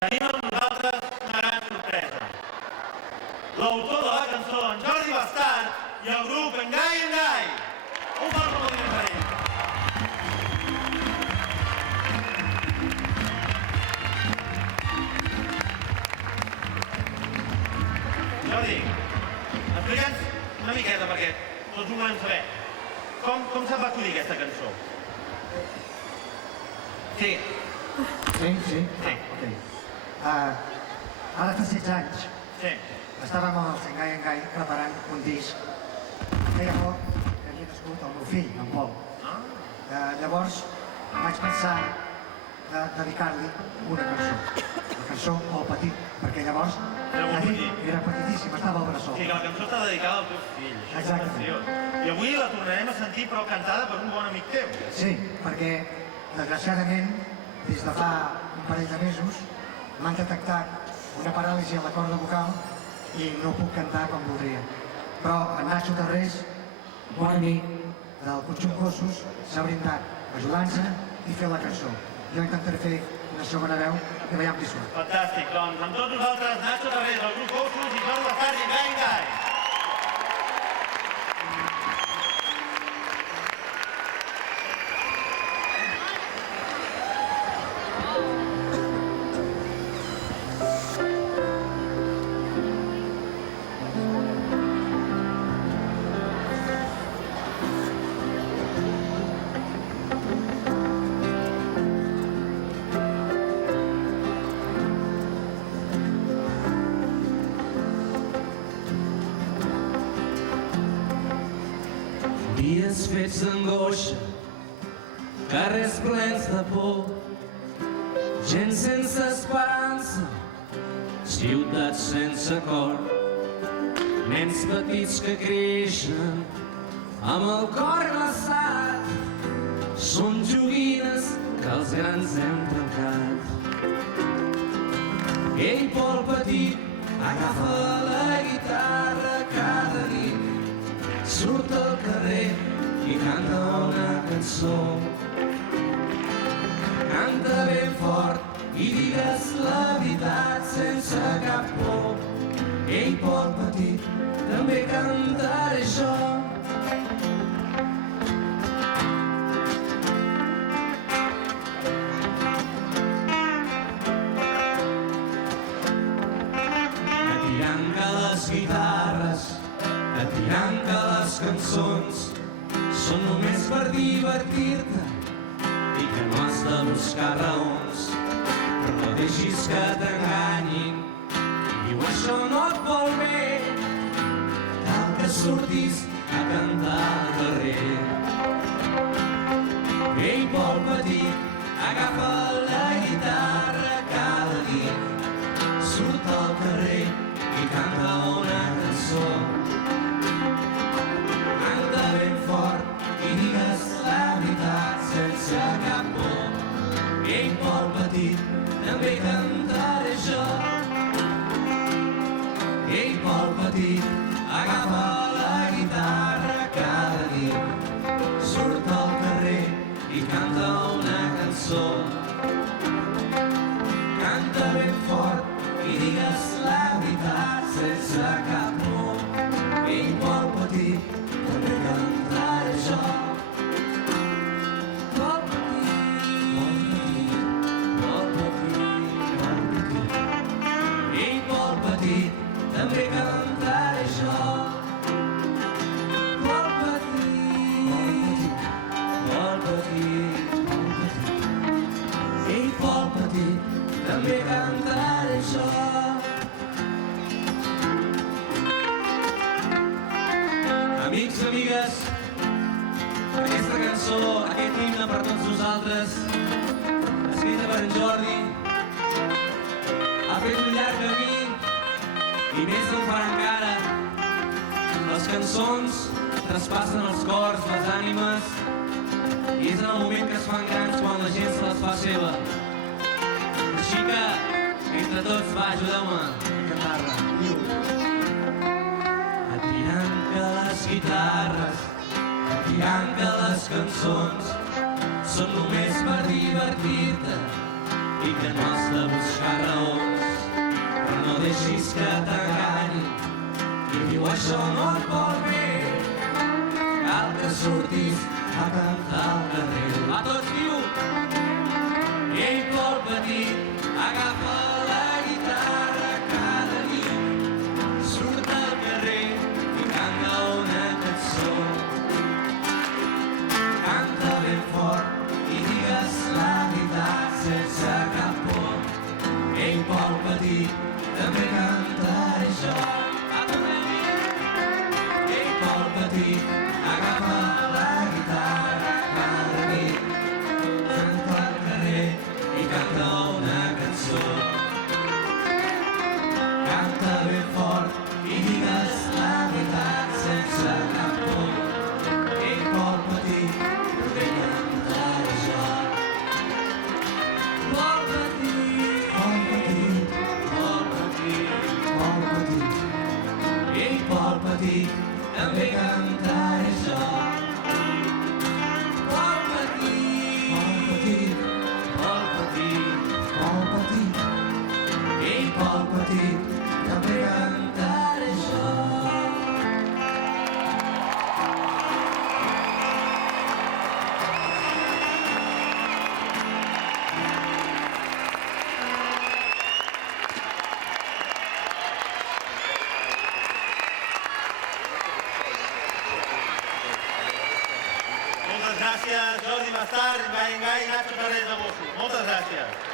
Tenim amb nosaltres una gran sorpresa. L'autor de la cançó, en Jordi Bastard, i el grup En Gai En Gai. Un fort aplaudiment per ell. Jordi, explica'ns una miqueta, perquè tots ho volem saber. Com se't va acudir aquesta cançó? Sí. Sí? Ok. Ara fa 16 anys Sí. estàvem als En Gai En Gai preparant un disc. Feia poc que havia nascut el meu fill, en Pol. Llavors vaig pensar de dedicar-li una cançó. La cançó Pol Petit, perquè llavors Era molt petit. era petitíssim, estava al bressol. Sí, que la cançó està dedicada al teu fill. Exacte. I avui la tornarem a sentir, però cantada per un bon amic teu. Sí, perquè desgraciadament des de fa un parell de mesos m'han detectat una paràlisi a la corda vocal i no puc cantar com voldria. Però en Nacho Tarrés, bon amic del conjunt Gossos, s'ha brindat ajudant-se i fer la cançó. Jo intentaré fer una segona veu i veiem qui surt. Fantàstic, doncs amb tots nosaltres, Nacho Tarrés, el grup Gossos i Jordi Bastard i En Gai En Gai. Dies fets d'angoixa, carrers plens de por, gent sense esperança, ciutats sense cor, nens petits que creixen amb el cor glaçat, són joguines que els grans hem trencat. Ei, Pol Petit, agafa la guitarra cada nit, surt al carrer i canta una cançó. Canta ben fort i digues la veritat sense cap por. Ei, Pol Petit, també cantaré jo. Atirant que les guitarres, atirant que les cançons són només per divertir-te i que no has de buscar raons. Però no deixis que t'enganyin, diu això no et vol bé, cal que surtis a cantar al carrer. Ei, Pol Petit, agafa la guitarra cada nit, surt al carrer i canta una cançó. Canta ben fort i digues la veritat sense cap por. Ei, Pol Petit, també cantaré jo. Ei, Pol Petit, agafa la guitarra cada nit, surt al carrer i canta una cançó. Canta ben fort i digues la veritat sense cap por. Ei, Pol Petit, també cantaré jo. Pol Petit, Pol Petit, Pol Petit. Ei, Pol Petit, també cantaré jo. Pol Petit, Pol Petit, Pol Petit. Ei, Pol Petit, també cantaré jo. Amics, amigues, aquesta cançó, aquest himne per tots nosaltres, escrita per en Jordi, ha fet un llarg camí i més en farà encara. Les cançons traspassen els cors, les ànimes, i és en el moment que es fan grans quan la gent se les fa seva. Així que, entre tots, va, ajudeu-me a cantar-la. Atirant que les guitarres, atirant que les cançons són només per divertir-te i que no has de buscar raons, però no deixis que t'enganyi i diu això no et vol bé. Cal que surtis a cantar al carrer. A tots diu, ell vol petit, agafa la guitarra cada nit, surt al carrer i canta una cançó. Canta ben fort i digues la veritat sense cap por. Ell vol petit, també cantaré jo. A tornar-hi, ell vol petit, agafa la guitarra cada nit, surt al carrer i canta una cançó. Canta ben fort i digues la veritat sense cap por. Ell vol petit, també cantaré jo. Vol petit, vol petit, vol petit, vol petit. Ell vol petit, també cantaré jo. Vol petit, vol petit, vol petit. Ell vol petit, també cantaré jo. Moltes gràcies, Jordi Bastard, Gai, Nacho Ferrer de Bosso. Moltes gràcies.